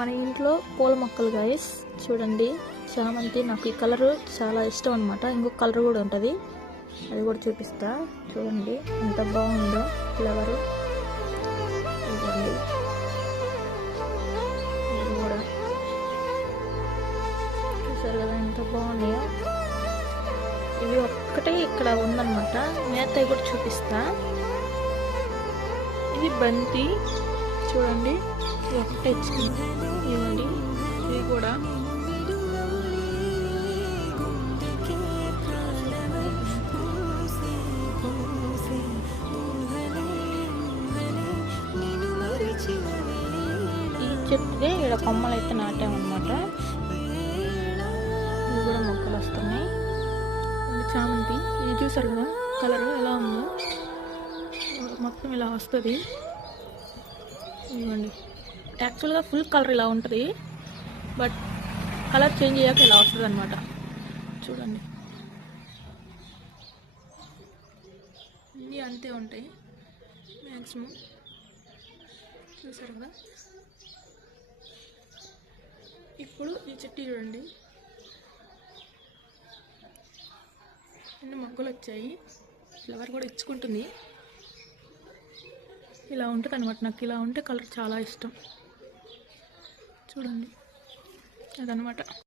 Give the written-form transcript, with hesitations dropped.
మన ఇంట్లో పూల మొక్కలు గైస్ చూడండి, చామంతి. నాకు ఈ కలర్ చాలా ఇష్టం అనమాట. ఇంకొక కలర్ కూడా ఉంటుంది, అది కూడా చూపిస్తా. చూడండి ఎంత బాగుందో ఫ్లవరు. ఇవ్వండి, ఇది కూడా చూసారు కదా ఎంత బాగున్నాయో. ఇవి ఒక్కటే ఇక్కడ ఉందన్నమాట, మిగతాయి కూడా చూపిస్తా. ఇది బంతి చూడండి, ఇది ఒకటే ఇచ్చింది. ఇవ్వండి, ఇది కూడా ఈ చెట్టుదే ఇక్కడ కొమ్మలు అయితే నాటామన్నమాట. ఇవి కూడా మొక్కలు వస్తున్నాయి. చామంతి ఇది చూసారు కదా కలర్ ఎలా ఉందో, మొత్తం ఇలా వస్తుంది. ఇవ్వండి, యాక్చువల్గా ఫుల్ కలర్ ఇలా ఉంటుంది, బట్ కలర్ చేంజ్ అయ్యాక ఇలా వస్తుంది అనమాట. చూడండి, ఇవి అంతే ఉంటాయి మ్యాక్సిమం. చూసారు కదా. ఇప్పుడు ఈ చెట్టు చూడండి, ఎన్ని మొగ్గలు వచ్చాయి, ఫ్లవర్ కూడా ఇచ్చుకుంటుంది. ఇలా ఉంటుంది అనమాట. నాకు ఇలా ఉంటే కలర్ చాలా ఇష్టం. చూడండి, అదనమాట.